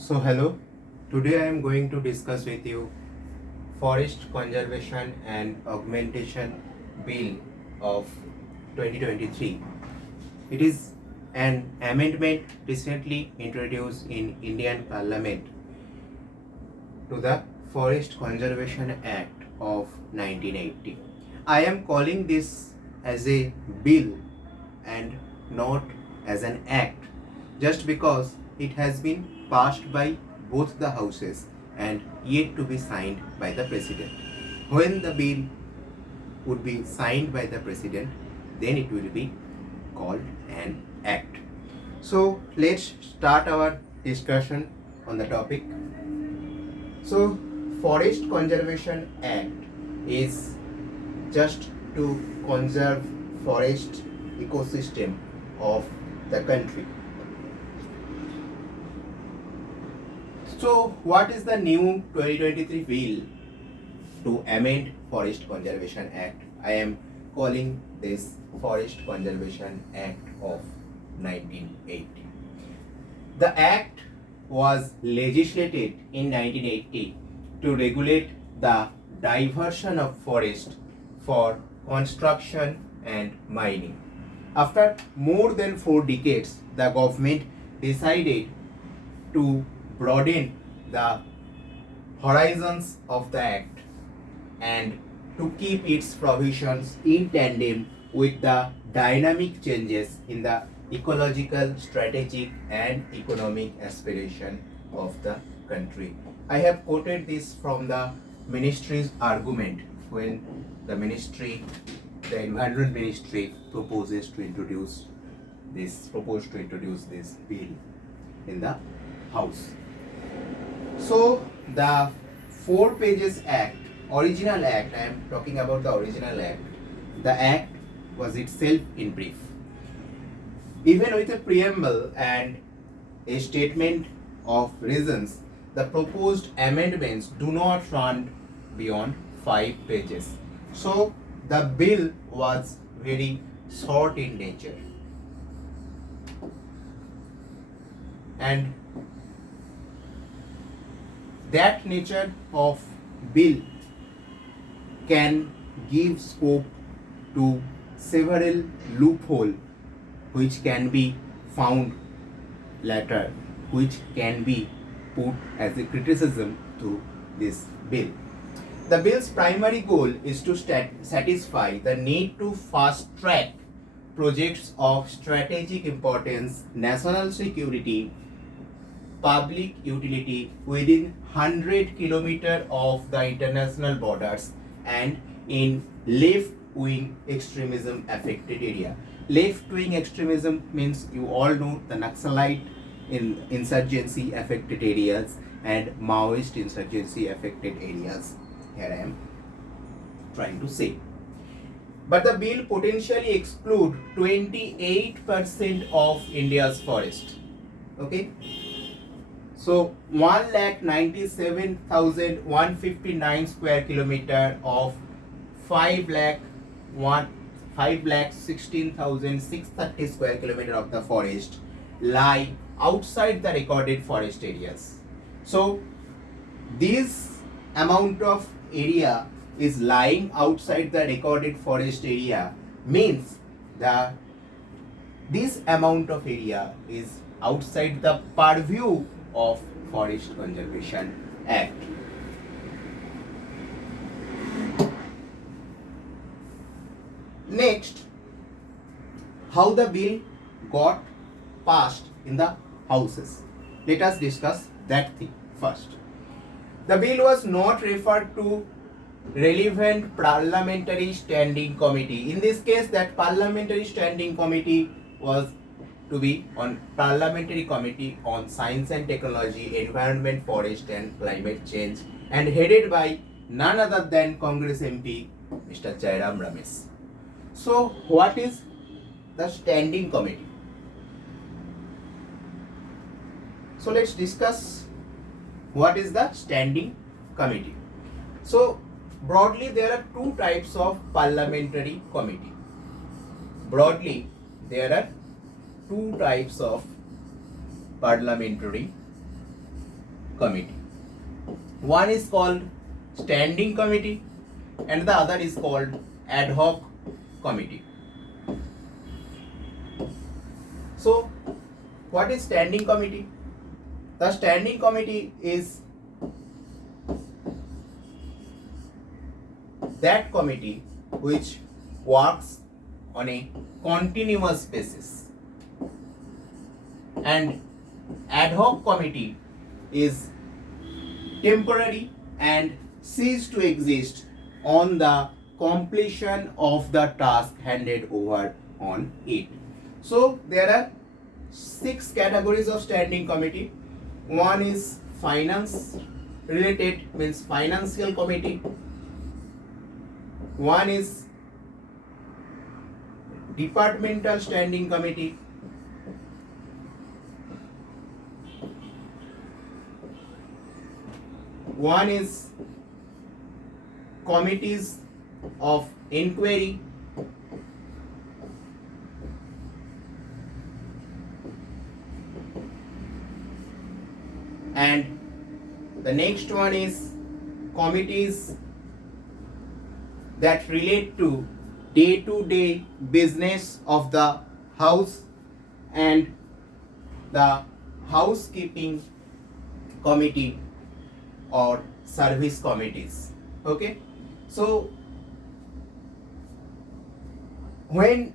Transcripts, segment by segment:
So hello, today I am going to discuss with you Forest Conservation and Augmentation Bill of 2023. It is an amendment recently introduced in Indian Parliament to the Forest Conservation Act of 1980. I am calling this as a bill and not as an act just because it has been passed by both the houses and yet to be signed by the president. When the bill would be signed by the president, then it will be called an act. So let's start our discussion on the topic. So Forest Conservation Act is just to conserve forest ecosystem of the country. So what is the new 2023 bill to amend Forest Conservation Act? I am calling this Forest Conservation Act of 1980. The act was legislated in 1980 to regulate the diversion of forest for construction and mining. After more than 4 decades, the government decided to broaden the horizons of the act and to keep its provisions in tandem with the dynamic changes in the ecological, strategic and economic aspiration of the country. I have quoted this from the ministry's argument when the Environment Ministry proposed to introduce this bill in the House. So the 4 pages act, original act, I am talking about the original act. The act was itself in brief. Even with a preamble and a statement of reasons, the proposed amendments do not run beyond 5 pages. So the bill was very short in nature. And that nature of bill can give scope to several loopholes which can be found later, which can be put as a criticism to this bill. The bill's primary goal is to satisfy the need to fast track projects of strategic importance, national security, public utility within 100 kilometers of the international borders and in left-wing extremism affected area. Left-wing extremism means you all know the Naxalite insurgency affected areas and Maoist insurgency affected areas. Here I am trying to say. But the bill potentially exclude 28% of India's forest. Okay. So 1,97,159 square kilometer of 5,16,630 square kilometer of the forest lie outside the recorded forest areas. So this amount of area is lying outside the recorded forest area means that this amount of area is outside the purview of Forest Conservation Act. Next, how the bill got passed in the houses. Let us discuss that thing first. The bill was not referred to relevant parliamentary standing committee. In this case, that parliamentary standing committee was to be on Parliamentary Committee on Science and Technology, Environment, Forest and Climate Change and headed by none other than Congress MP Mr. Jairam Ramesh. So what is the standing committee? So let's discuss what is the standing committee. So broadly there are 2 types of parliamentary committee. Broadly there are 2 types of parliamentary committee. One is called standing committee and the other is called ad hoc committee. So, what is standing committee? The standing committee is that committee which works on a continuous basis, and ad hoc committee is temporary and cease to exist on the completion of the task handed over on it. So there are 6 categories of standing committee. One is finance related, means financial committee. One is departmental standing committee. One is committees of inquiry. And the next one is committees that relate to day-to-day business of the house and the housekeeping committee or service committees. Okay, so when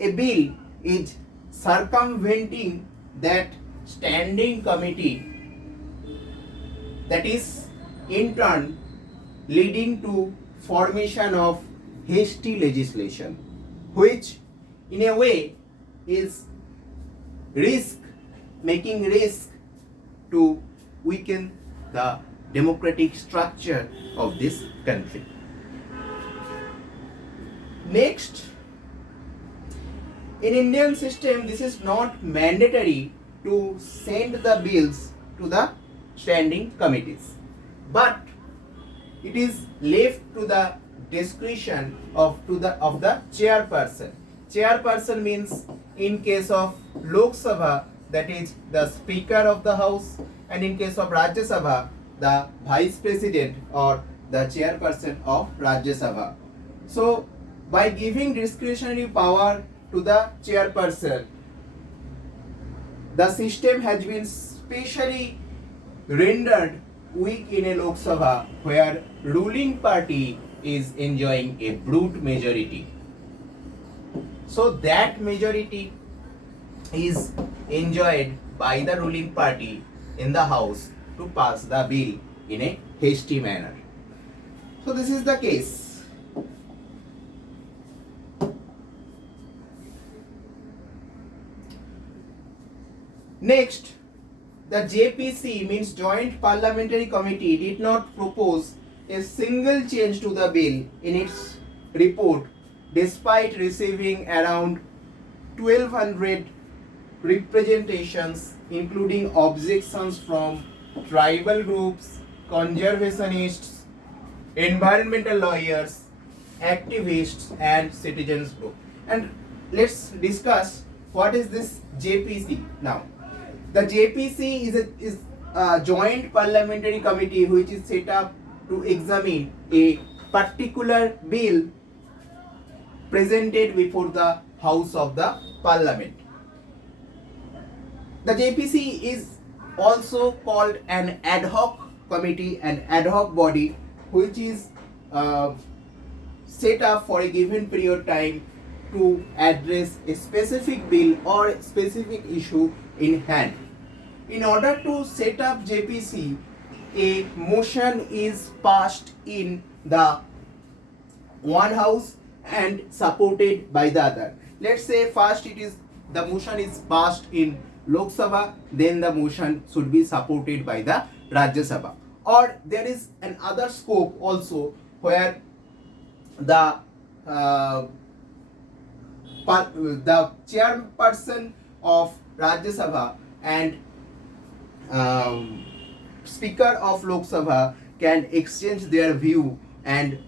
a bill is circumventing that standing committee, that is in turn leading to formation of hasty legislation, which in a way is making risk to weaken the democratic structure of this country. Next, in Indian system, this is not mandatory to send the bills to the standing committees, but it is left to the discretion of the chairperson. Chairperson means in case of Lok Sabha, that is the Speaker of the House, and in case of Rajya Sabha, the Vice President or the Chairperson of Rajya Sabha. So, by giving discretionary power to the chairperson, the system has been specially rendered weak in a Lok Sabha where ruling party is enjoying a brute majority. So that majority is enjoyed by the ruling party in the house to pass the bill in a hasty manner. So this is the case. Next, the JPC, means Joint Parliamentary Committee, did not propose a single change to the bill in its report despite receiving around 1200 representations, including objections from tribal groups, conservationists, environmental lawyers, activists and citizens group. And let's discuss what is this JPC now. The JPC is a joint parliamentary committee which is set up to examine a particular bill presented before the House of the Parliament. The JPC is also called an ad hoc committee, an ad hoc body which is set up for a given period of time to address a specific bill or specific issue in hand. In order to set up JPC, a motion is passed in the one house and supported by the other. Let's say first the motion is passed in Lok Sabha, then the motion should be supported by the Rajya Sabha. Or there is another scope also where the chairperson of Rajya Sabha and Speaker of Lok Sabha can exchange their view and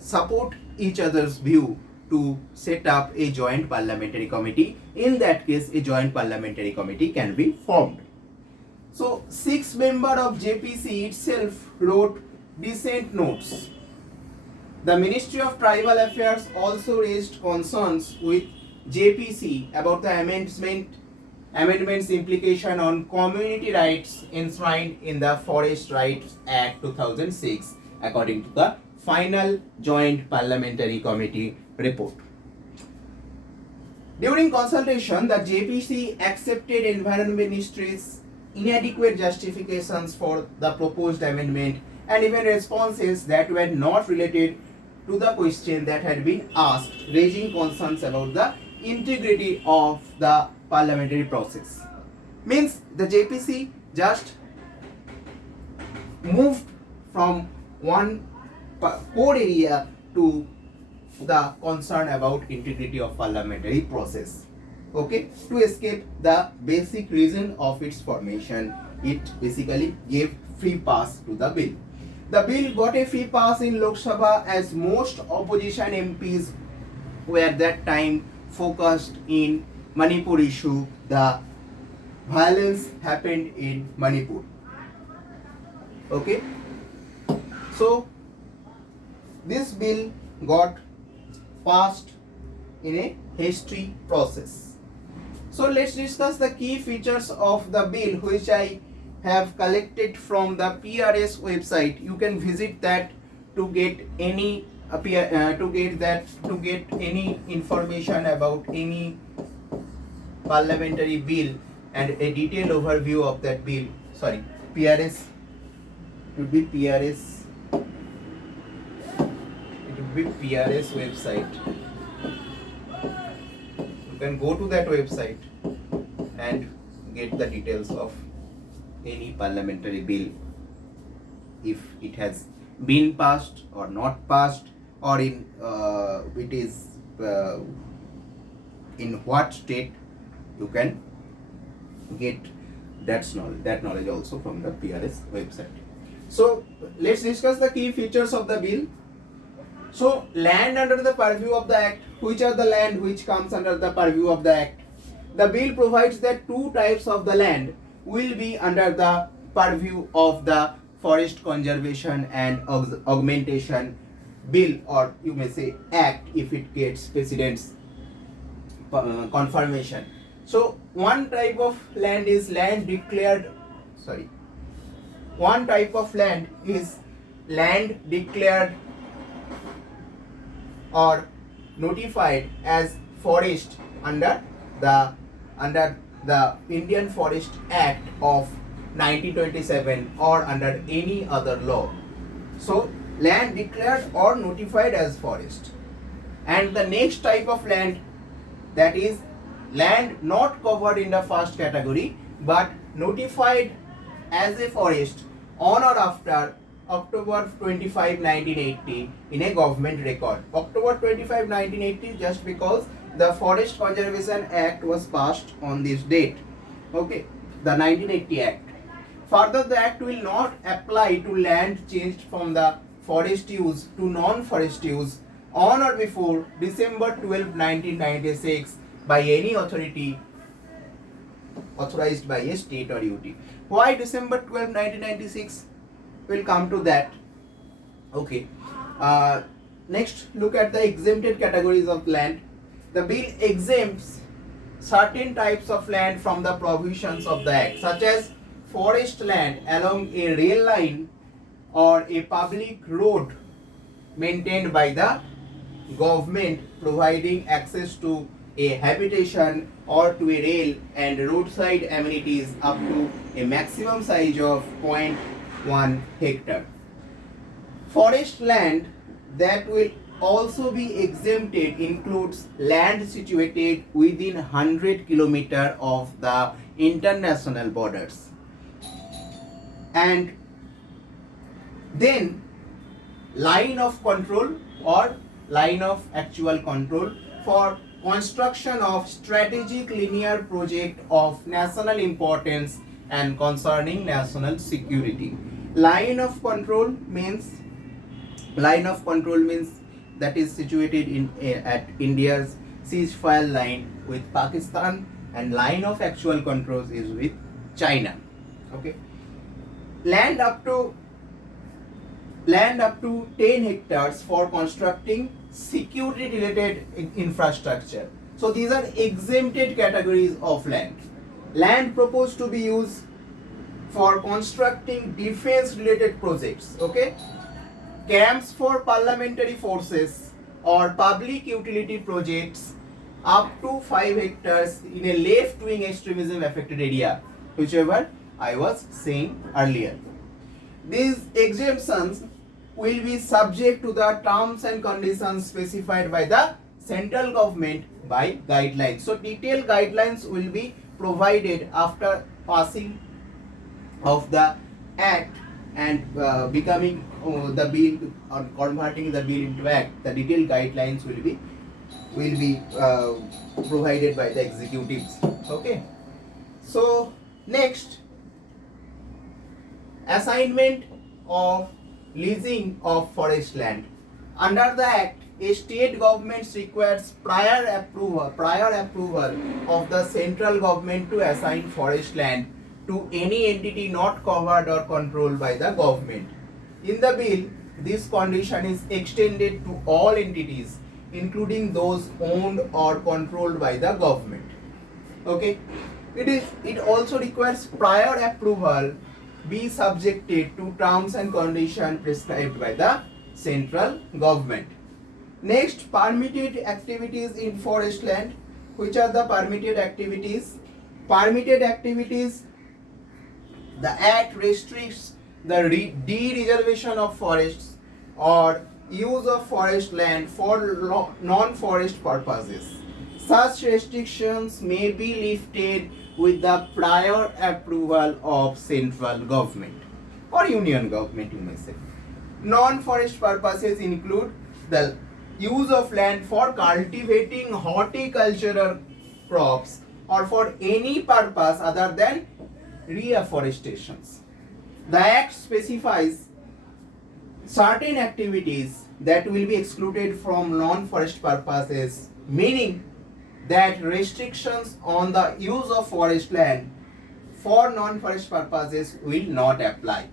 support each other's view to set up a joint parliamentary committee. In that case, a joint parliamentary committee can be formed. So 6 members of JPC itself wrote dissent notes. The Ministry of Tribal Affairs also raised concerns with JPC about the amendment's implication on community rights enshrined in the Forest Rights Act 2006, according to the final Joint Parliamentary Committee report. During consultation, the JPC accepted Environment Ministry's inadequate justifications for the proposed amendment and even responses that were not related to the question that had been asked, raising concerns about the integrity of the parliamentary process. Means the JPC just moved from one core area to the concern about integrity of parliamentary process. Okay, to escape the basic reason of its formation, it basically gave free pass to the bill. The bill got a free pass in Lok Sabha as most opposition MPs were that time focused in Manipur issue. The violence happened in Manipur. Okay, so this bill got passed in a hasty process. So let's discuss the key features of the bill, which I have collected from the PRS website. You can visit that to get any any information about any parliamentary bill and a detailed overview of that bill. Sorry, PRS, it would be PRS. It would be PRS website. You can go to that website and get the details of any parliamentary bill, if it has been passed or not passed, or in it is in what state. You can get that knowledge also from the PRS website. So let's discuss the key features of the bill. So land under the purview of the Act. Which are the land which comes under the purview of the Act? The bill provides that two types of the land will be under the purview of the Forest Conservation and Augmentation Bill, or you may say Act, if it gets President's confirmation. So one type of land is land declared or notified as forest under the Indian Forest Act of 1927 or under any other law. So land declared or notified as forest. And the next type of land, that is land not covered in the first category but notified as a forest on or after October 25, 1980 in a government record. October 25, 1980 just because the Forest Conservation Act was passed on this date. Okay, the 1980 Act. Further, the Act will not apply to land changed from the forest use to non-forest use on or before December 12, 1996 by any authority authorized by a state or UT. Why December 12, 1996? We'll come to that. Okay. Next, look at the exempted categories of land. The bill exempts certain types of land from the provisions of the Act, such as forest land along a rail line or a public road maintained by the government, providing access to a habitation or to a rail and roadside amenities up to a maximum size of 0.1 hectare. Forest land that will also be exempted includes land situated within 100 km of the international borders. And then line of control or line of actual control for construction of strategic linear project of national importance and concerning national security. Line of control means that is situated in at India's ceasefire line with Pakistan, and line of actual controls is with China. Okay. Land up to 10 hectares for constructing security related infrastructure. So these are exempted categories of land. Land proposed to be used for constructing defense related projects. Okay. Camps for parliamentary forces or public utility projects up to 5 hectares in a left wing extremism affected area, whichever I was saying earlier. These exemptions will be subject to the terms and conditions specified by the central government by guidelines. So detailed guidelines will be provided after passing of the act and becoming the bill or converting the bill into act. The detailed guidelines will be provided by the executives. Okay. So next, assignment of leasing of forest land. Under the act, a state government requires prior approval of the central government to assign forest land to any entity not covered or controlled by the government. In the bill, this condition is extended to all entities, including those owned or controlled by the government. Okay. It also requires prior approval be subjected to terms and conditions prescribed by the central government. Next, permitted activities in forest land. Which are the permitted activities? Permitted activities, the act restricts the de-reservation of forests or use of forest land for non-forest purposes. Such restrictions may be lifted with the prior approval of central government or union government, you may say. Non-forest purposes include the use of land for cultivating horticultural crops or for any purpose other than reforestations. The Act specifies certain activities that will be excluded from non-forest purposes, meaning that restrictions on the use of forest land for non-forest purposes will not apply.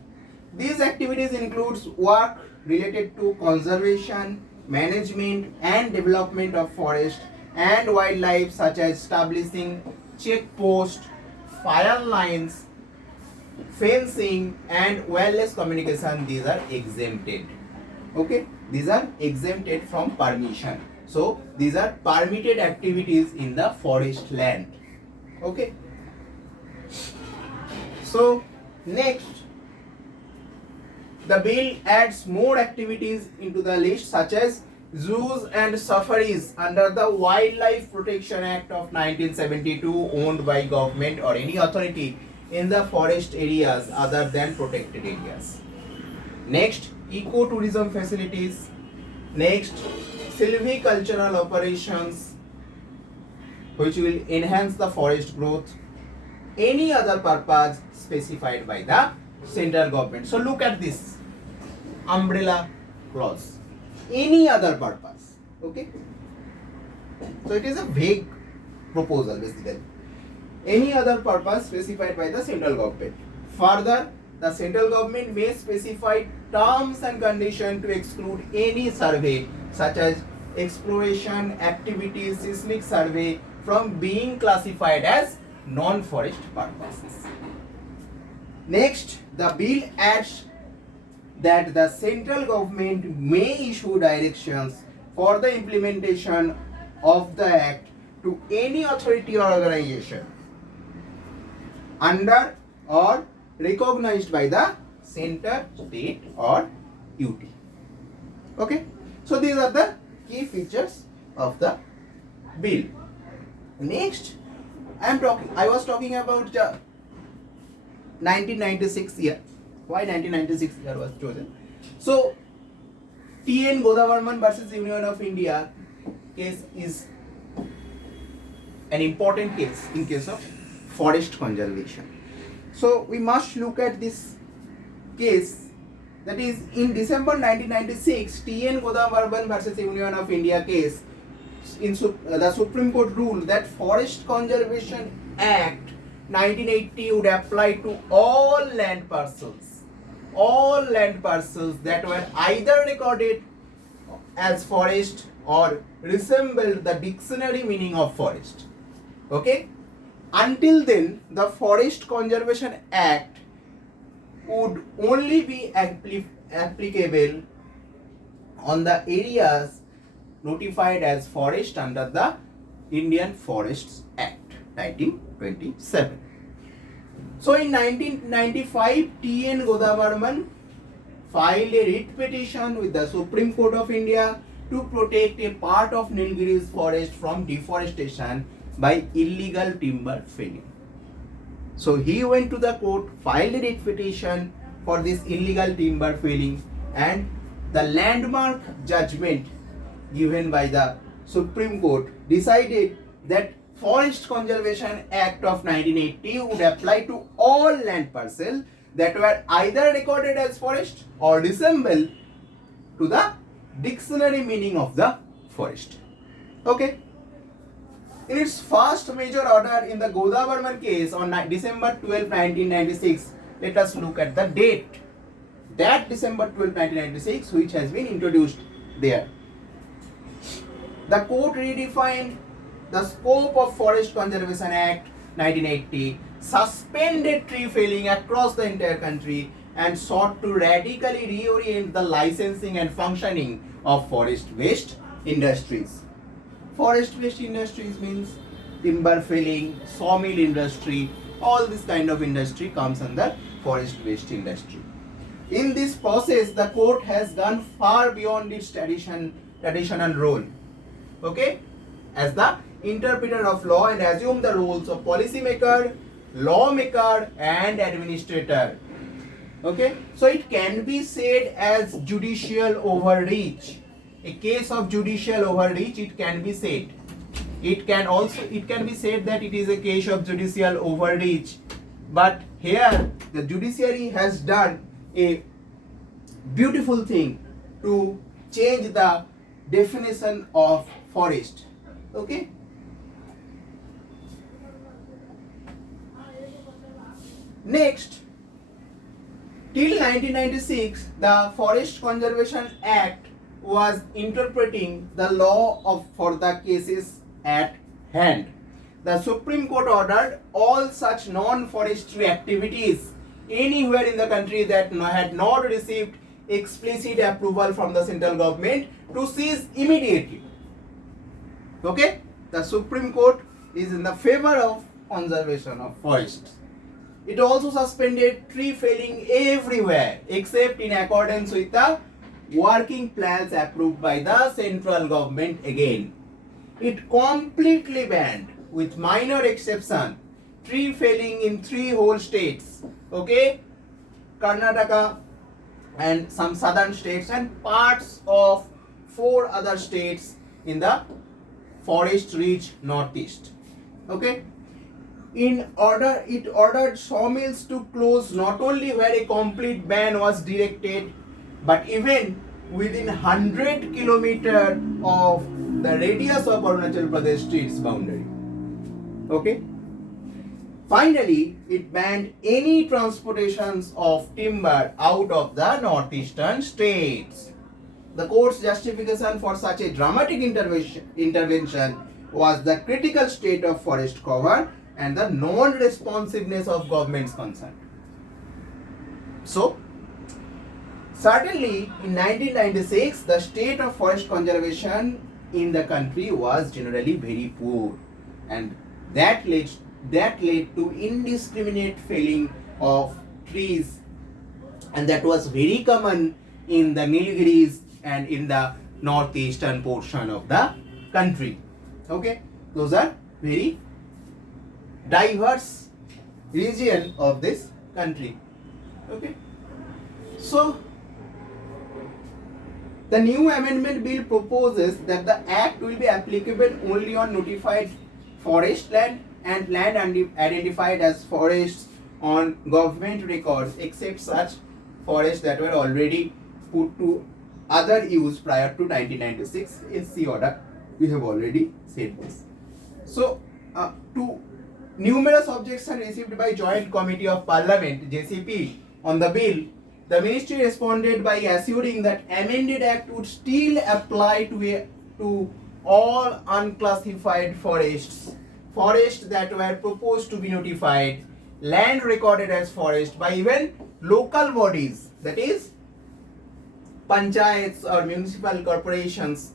These activities includes work related to conservation, management and development of forest and wildlife, such as establishing checkposts, fire lines, fencing and wireless communication. These are exempted. Okay, these are exempted from permission. So these are permitted activities in the forest land. Okay. So next, the bill adds more activities into the list, such as zoos and safaris under the Wildlife Protection Act of 1972, owned by government or any authority in the forest areas other than protected areas. Next, ecotourism facilities. Next, silvicultural operations which will enhance the forest growth. Any other purpose specified by the central government. So look at this umbrella clause. Any other purpose. Okay. So it is a vague proposal basically. Any other purpose specified by the central government. Further, the central government may specify terms and conditions to exclude any survey such as exploration activities, seismic survey from being classified as non-forest purposes. Next, the bill adds that the central government may issue directions for the implementation of the act to any authority or organization under or recognized by the center, state or UT. Okay, so these are the key features of the bill. Next, I was talking about the 1996 year. Why 1996 year was chosen? So, T.N. Godavaran versus Union of India case is an important case in case of forest conservation. So, we must look at this case, that is in December 1996, T.N. Godavaran versus Union of India case, in the Supreme Court ruled that Forest Conservation Act 1980 would apply to all land parcels that were either recorded as forest or resembled the dictionary meaning of forest. Okay? Until then, the Forest Conservation Act would only be applicable on the areas notified as forest under the Indian Forests Act 1927. So in 1995, T.N. Godavaran filed a writ petition with the Supreme Court of India to protect a part of Nilgiri's forest from deforestation by illegal timber felling. So he went to the court, filed a writ petition for this illegal timber felling, and the landmark judgment given by the Supreme Court decided that Forest Conservation Act of 1980 would apply to all land parcels that were either recorded as forest or resemble to the dictionary meaning of the forest. Okay. In its first major order in the Godavaran case on December 12, 1996, let us look at the date. That December 12, 1996, which has been introduced there. The court redefined the scope of Forest Conservation Act 1980, suspended tree felling across the entire country, and sought to radically reorient the licensing and functioning of forest waste industries. Forest waste industries means timber felling, sawmill industry, all this kind of industry comes under forest waste industry. In this process, the court has gone far beyond its traditional role, okay, as the interpreter of law, and assumed the roles of policymaker, lawmaker, and administrator. Okay, so it can be said as judicial overreach. A case of judicial overreach, it can be said. It can be said that it is a case of judicial overreach. But here the judiciary has done a beautiful thing to change the definition of forest. Okay. Next, till 1996, the Forest Conservation Act was interpreting the law for the cases at hand. The Supreme Court ordered all such non-forestry activities anywhere in the country that had not received explicit approval from the central government to cease immediately. Okay? The Supreme Court is in the favor of conservation of forests. It also suspended tree felling everywhere except in accordance with the working plans approved by the central government again. It completely banned, with minor exception, tree felling in 3 whole states. Okay? Karnataka and some southern states and parts of 4 other states in the forest-rich northeast. Okay? It ordered sawmills to close not only where a complete ban was directed, but even within 100 kilometers of the radius of Arunachal Pradesh state's boundary. Okay? Finally, it banned any transportations of timber out of the northeastern states. The court's justification for such a dramatic intervention was the critical state of forest cover and the non-responsiveness of government's concern. So, certainly in 1996, the state of forest conservation in the country was generally very poor, and that led to indiscriminate felling of trees, and that was very common in the Nilgiris and in the northeastern portion of the country. Okay, those are very diverse region of this country. Okay, so the new amendment bill proposes that the act will be applicable only on notified forest land and land identified as forests on government records, except such forests that were already put to other use prior to 1996 SC order. We have already said this. So to numerous objections received by Joint Committee of Parliament (JCP) on the bill, the ministry responded by assuring that amended act would still apply to all unclassified forests that were proposed to be notified, land recorded as forest by even local bodies, that is panchayats or municipal corporations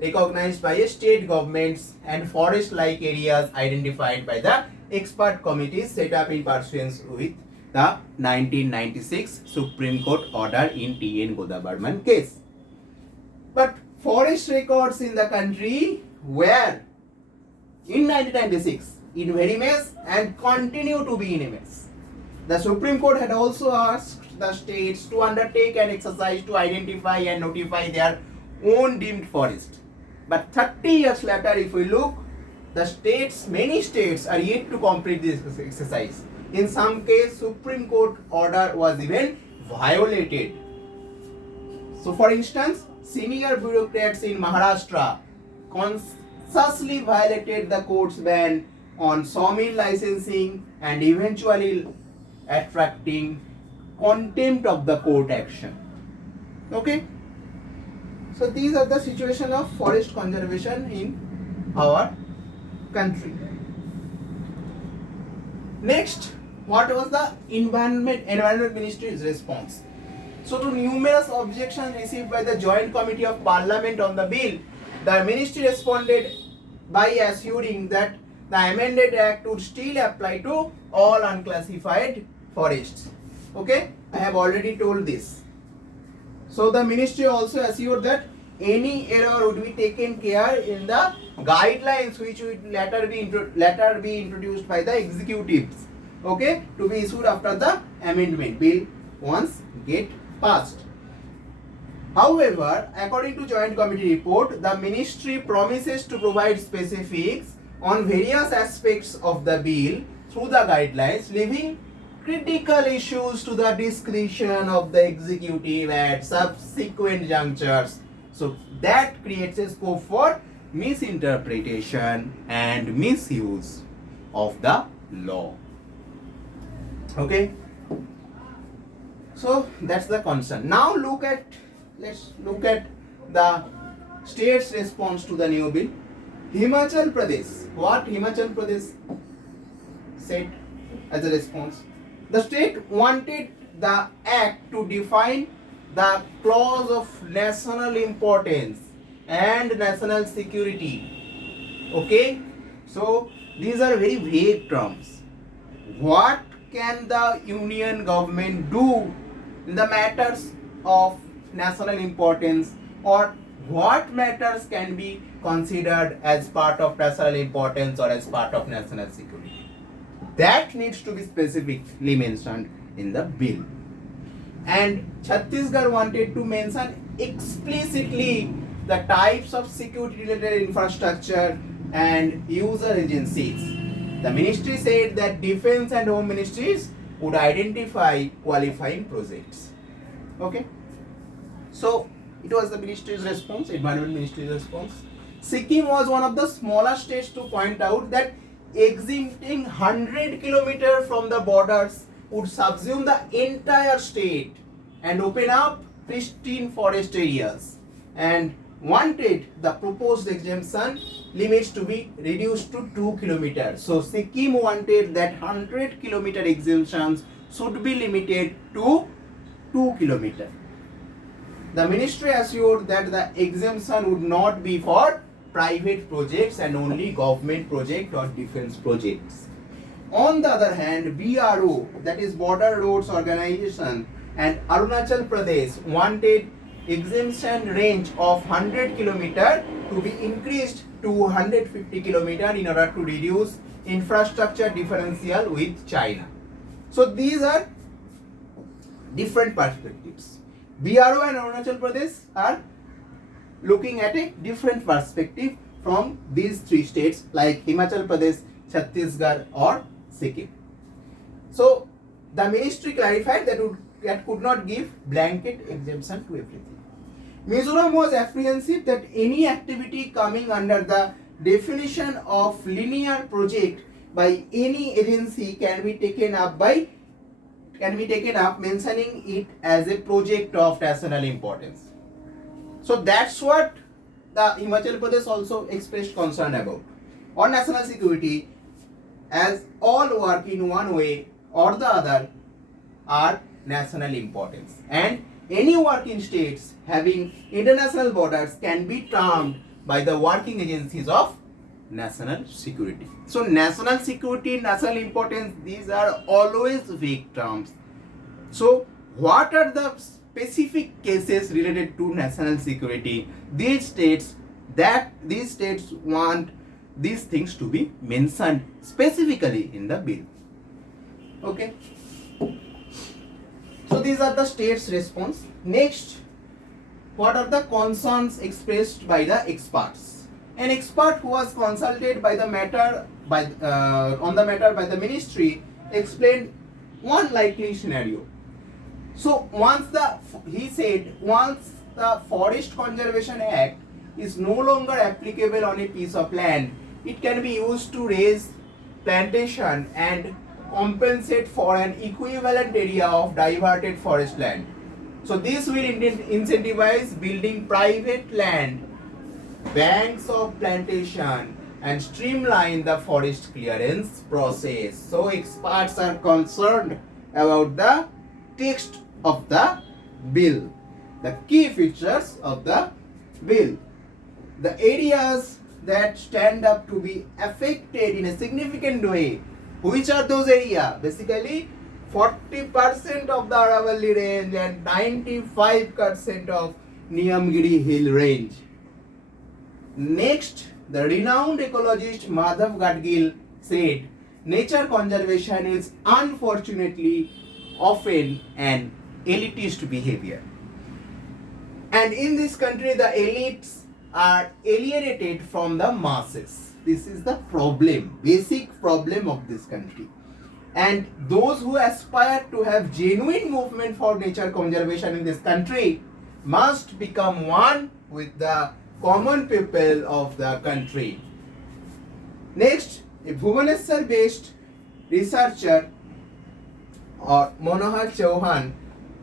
recognized by state governments, and forest-like areas identified by the expert committees set up in pursuance with the 1996 Supreme Court order in T.N. Godavaran case. But forest records in the country were in 1996 in very mess and continue to be in a mess. The Supreme Court had also asked the states to undertake an exercise to identify and notify their own deemed forest. But 30 years later, if we look, many states are yet to complete this exercise. In some case, Supreme Court order was even violated. So for instance, senior bureaucrats in Maharashtra consciously violated the court's ban on sawmill licensing and eventually attracting contempt of the court action. Okay? So these are the situation of forest conservation in our country. Next, what was the Environment Ministry's response? So to numerous objections received by the Joint Committee of Parliament on the bill, the ministry responded by assuring that the amended act would still apply to all unclassified forests. Okay, I have already told this. So the ministry also assured that any error would be taken care in the guidelines which would later be introduced by the executives, okay, to be issued after the amendment bill once get passed. However, according to Joint Committee report, the ministry promises to provide specifics on various aspects of the bill through the guidelines, leaving critical issues to the discretion of the executive at subsequent junctures. So that creates a scope for misinterpretation and misuse of the law. Okay. So that's the concern. Now let's look at the state's response to the new bill. Himachal Pradesh. What Himachal Pradesh said as a response? The state wanted the act to define the clause of national importance and national security. Okay, so these are very vague terms. What can the union government do in the matters of national importance, or what matters can be considered as part of national importance or as part of national security? That needs to be specifically mentioned in the bill. And Chhattisgarh wanted to mention explicitly the types of security related infrastructure and user agencies. The ministry said that defense and home ministries would identify qualifying projects. Okay, so it was the ministry's response, Environment Ministry's response. Sikkim was one of the smaller states to point out that exempting 100 kilometers from the borders would subsume the entire state and open up pristine forest areas, and wanted the proposed exemption limits to be reduced to 2 kilometers. So Sikkim wanted that 100 kilometer exemptions should be limited to 2 kilometers. The ministry assured that the exemption would not be for private projects and only government project or defense projects. On the other hand, BRO, that is Border Roads Organization, and Arunachal Pradesh wanted exemption range of 100 km to be increased to 150 km in order to reduce infrastructure differential with China. So these are different perspectives. BRO and Arunachal Pradesh are looking at a different perspective from these three states like Himachal Pradesh, Chhattisgarh or Sikkim. So the ministry clarified that could not give blanket exemption to everything. Mizoram was apprehensive that any activity coming under the definition of linear project by any agency can be taken up mentioning it as a project of national importance. So that's what the Himachal Pradesh also expressed concern about. On national security, as all work in one way or the other are national importance, and any work in states having international borders can be termed by the working agencies of national security. So national security, national importance, these are always vague terms. So what are the specific cases related to national security? These states want these things to be mentioned specifically in the bill. Okay. So these are the states' response. Next, what are the concerns expressed by the experts? An expert who was consulted by the matter by the ministry explained one likely scenario. So once the Forest Conservation Act is no longer applicable on a piece of land, it can be used to raise plantation and compensate for an equivalent area of diverted forest land. So this will incentivize building private land, banks of plantation, and streamline the forest clearance process. So experts are concerned about the text of the bill, the key features of the bill, the areas that stand up to be affected in a significant way. Which are those areas? Basically 40% of the Aravalli range and 95% of Niyamgiri hill range. Next, the renowned ecologist Madhav Gadgil said, nature conservation is unfortunately often an elitist behavior. And in this country, the elites are alienated from the masses. This is the problem, basic problem of this country. And those who aspire to have genuine movement for nature conservation in this country must become one with the common people of the country. Next, a Bhubaneswar-based researcher Manohar Chauhan,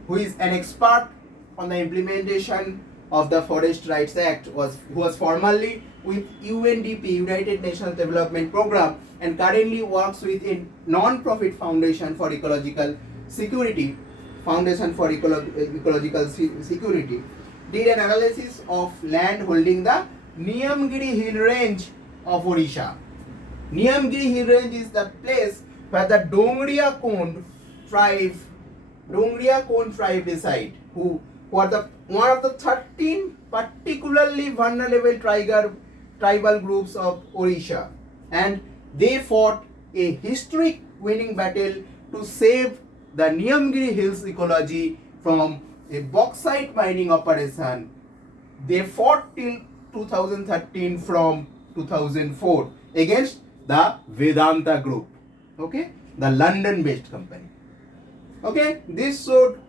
who is an expert on the implementation of the Forest Rights Act, who was formerly with UNDP, United Nations Development Program, and currently works with a non-profit foundation for ecological security, did an analysis of land holding the Niyamgiri hill range of Odisha. Niyamgiri hill range is the place where the Dongriya Kond tribe reside, who are one of the 13 particularly vulnerable tribal groups of Odisha, and they fought a historic winning battle to save the Niyamgiri Hills ecology from a bauxite mining operation. They fought till 2013 from 2004 against the Vedanta group, okay, the London-based company. Okay, this showed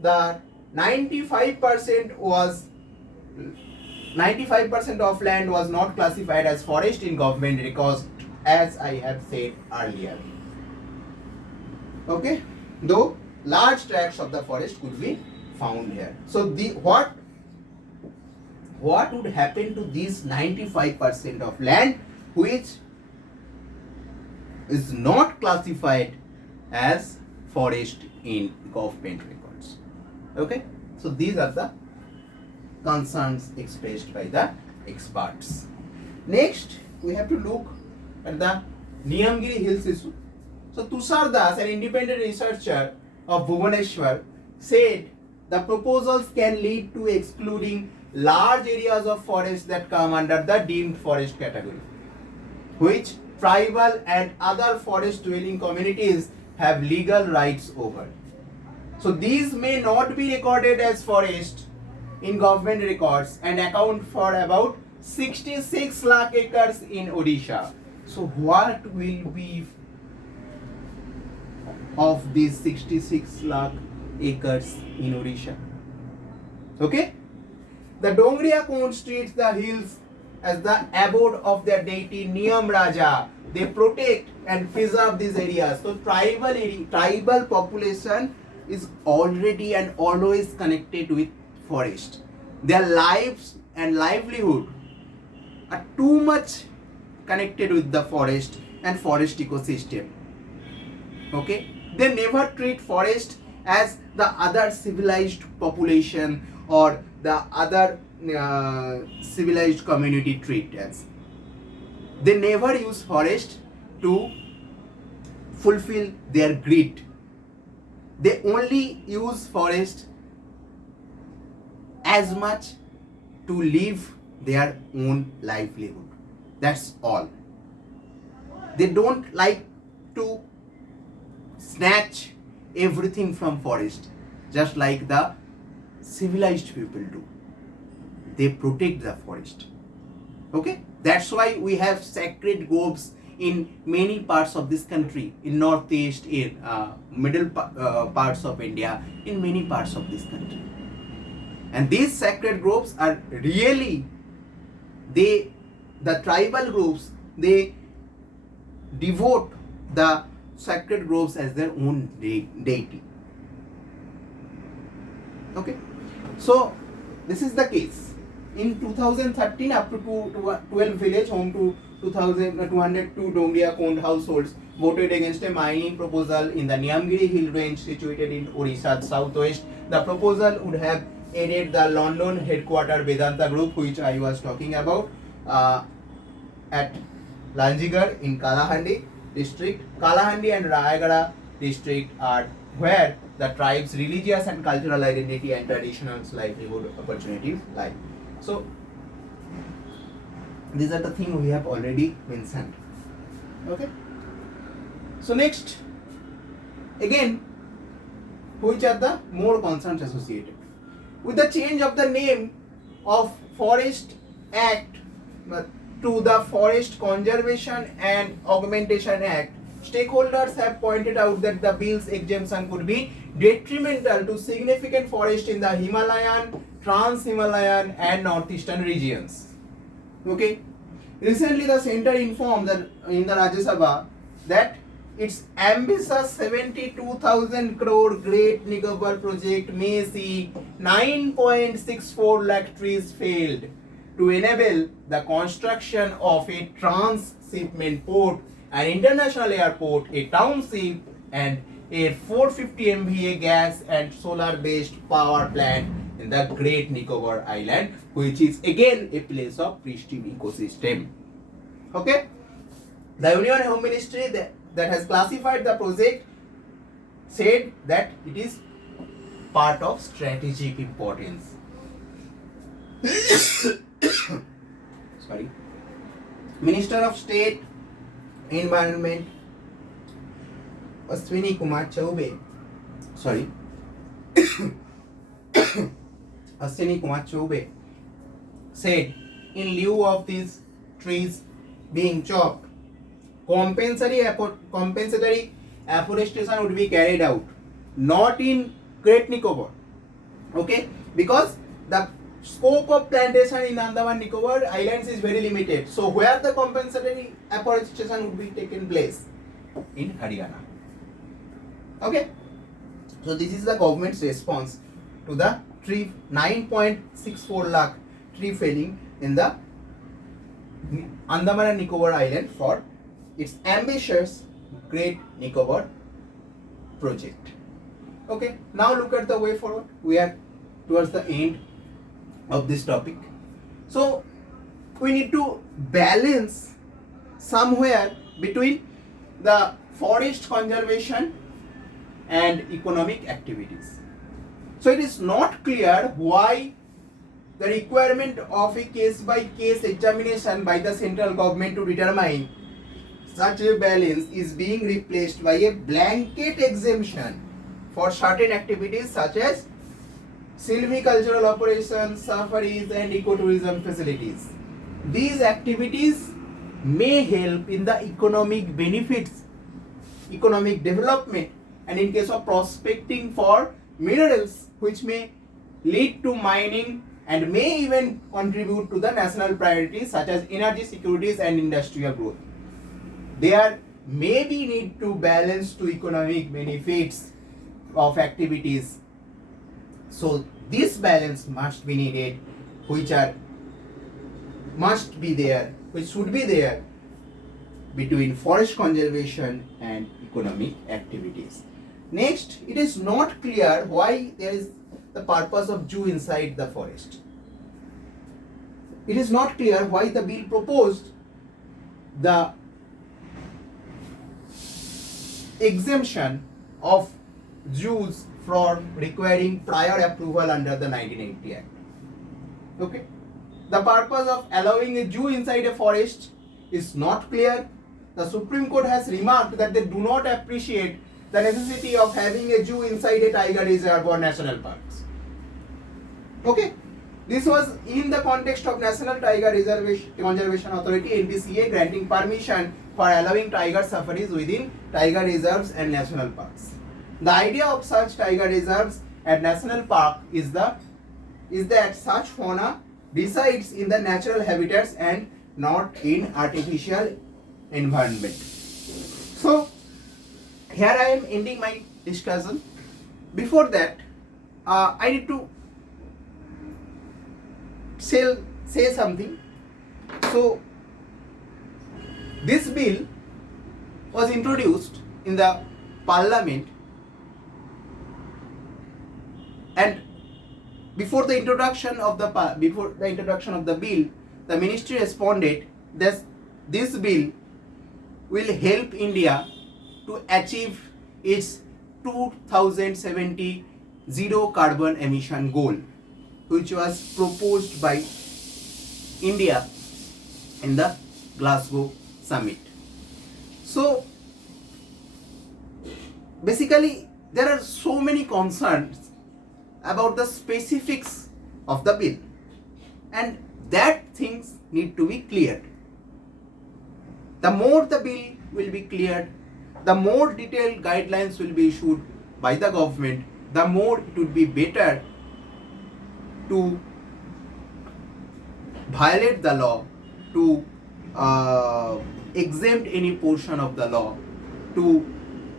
that 95% of land was not classified as forest in government records, as I have said earlier. Okay, though large tracts of the forest could be found here. So what would happen to these 95% of land which is not classified as forest in government records? Okay, so these are the concerns expressed by the experts. Next, we have to look at the Niyamgiri Hills issue. So Tushar Das, an independent researcher of Bhubaneswar, said the proposals can lead to excluding large areas of forest that come under the deemed forest category, which tribal and other forest dwelling communities have legal rights over. So these may not be recorded as forest in government records and account for about 66 lakh acres in Odisha. So what will be of these 66 lakh acres in Odisha? Okay, the Dongriya Kond treats the hills as the abode of their deity Niyam Raja. They protect and preserve these areas. So tribal population is already and always connected with forest. Their lives and livelihood are too much connected with the forest and forest ecosystem. Okay, they never treat forest as the other civilized population or the other civilized community treat as. They never use forest to fulfill their greed. They only use forest as much to live their own livelihood. That's all. They don't like to snatch everything from forest, just like the civilized people do. They protect the forest. Okay, that's why we have sacred groves in many parts of this country, in northeast, in middle parts of India, in many parts of this country. And these sacred groves are really, the tribal groups, they devote the sacred groves as their own deity. Okay, so this is the case. In 2013, up to 12 village home to 202 Dongria Kond households voted against a mining proposal in the Nyamgiri hill range situated in Odisha's southwest. The proposal would have aided the London headquarter Vedanta Group, which I was talking about, at Lanjigar in Kalahandi district. Kalahandi and Rayagada district are where the tribe's religious and cultural identity and traditional livelihood opportunities lie. So these are the things we have already mentioned. Okay. So next, again, which are the more concerns associated with the change of the name of Forest Act to the Forest Conservation and Augmentation Act? Stakeholders have pointed out that the bill's exemption could be detrimental to significant forest in the Himalayan, Trans-Himalayan and Northeastern regions. Okay. Recently, the centre informed that in the Rajya Sabha that its ambitious 72,000 crore Great Nicobar project may see 9.64 lakh trees felled to enable the construction of a transshipment port, an international airport, a township, and a 450 MVA gas and solar based power plant in the Great Nicobar Island, which is again a place of pristine ecosystem. Okay, the Union Home Ministry that has classified the project said that it is part of strategic importance. Sorry. Minister of State Environment Ashwini Kumar Choube said in lieu of these trees being chopped, compensatory afforestation would be carried out, not in Great Nicobar. Okay, because the scope of plantation in Andaman Nicobar Islands is very limited. So where the compensatory afforestation would be taken place? In Haryana. Okay, so this is the government's response to the 9.64 lakh tree felling in the Andaman and Nicobar Island for its ambitious Great Nicobar project. Okay, now look at the way forward. We are towards the end of this topic. So we need to balance somewhere between the forest conservation and economic activities. So it is not clear why the requirement of a case-by-case examination by the central government to determine such a balance is being replaced by a blanket exemption for certain activities such as silvicultural operations, safaris and ecotourism facilities. These activities may help in the economic benefits, economic development, and in case of prospecting for minerals which may lead to mining and may even contribute to the national priorities such as energy securities and industrial growth. There may be need to balance to economic benefits of activities. So this balance must be needed, which should be there between forest conservation and economic activities. Next, it is not clear why there is the purpose of zoo inside the forest. It is not clear why the bill proposed the exemption of zoos from requiring prior approval under the 1980 Act. Okay, the purpose of allowing a zoo inside a forest is not clear. The Supreme Court has remarked that they do not appreciate the necessity of having a zoo inside a tiger reserve or national parks. Okay, this was in the context of National Tiger Conservation Authority (NTCA) granting permission for allowing tiger safaris within tiger reserves and national parks. The idea of such tiger reserves at national park is that such fauna resides in the natural habitats and not in artificial environment. So here I am ending my discussion. Before that, I need to say something. So this bill was introduced in the Parliament, and before the introduction of the bill, the ministry responded that this bill will help India to achieve its 2070 zero carbon emission goal, which was proposed by India in the Glasgow summit. So basically there are so many concerns about the specifics of the bill, and that things need to be cleared. The more the bill will be cleared, the more detailed guidelines will be issued by the government, the more it would be better to violate the law, to exempt any portion of the law, to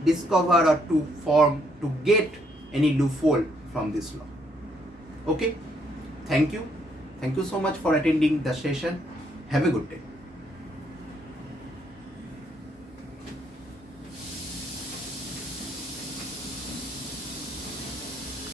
discover or to get any loophole from this law. Okay, thank you so much for attending the session. Have a good day.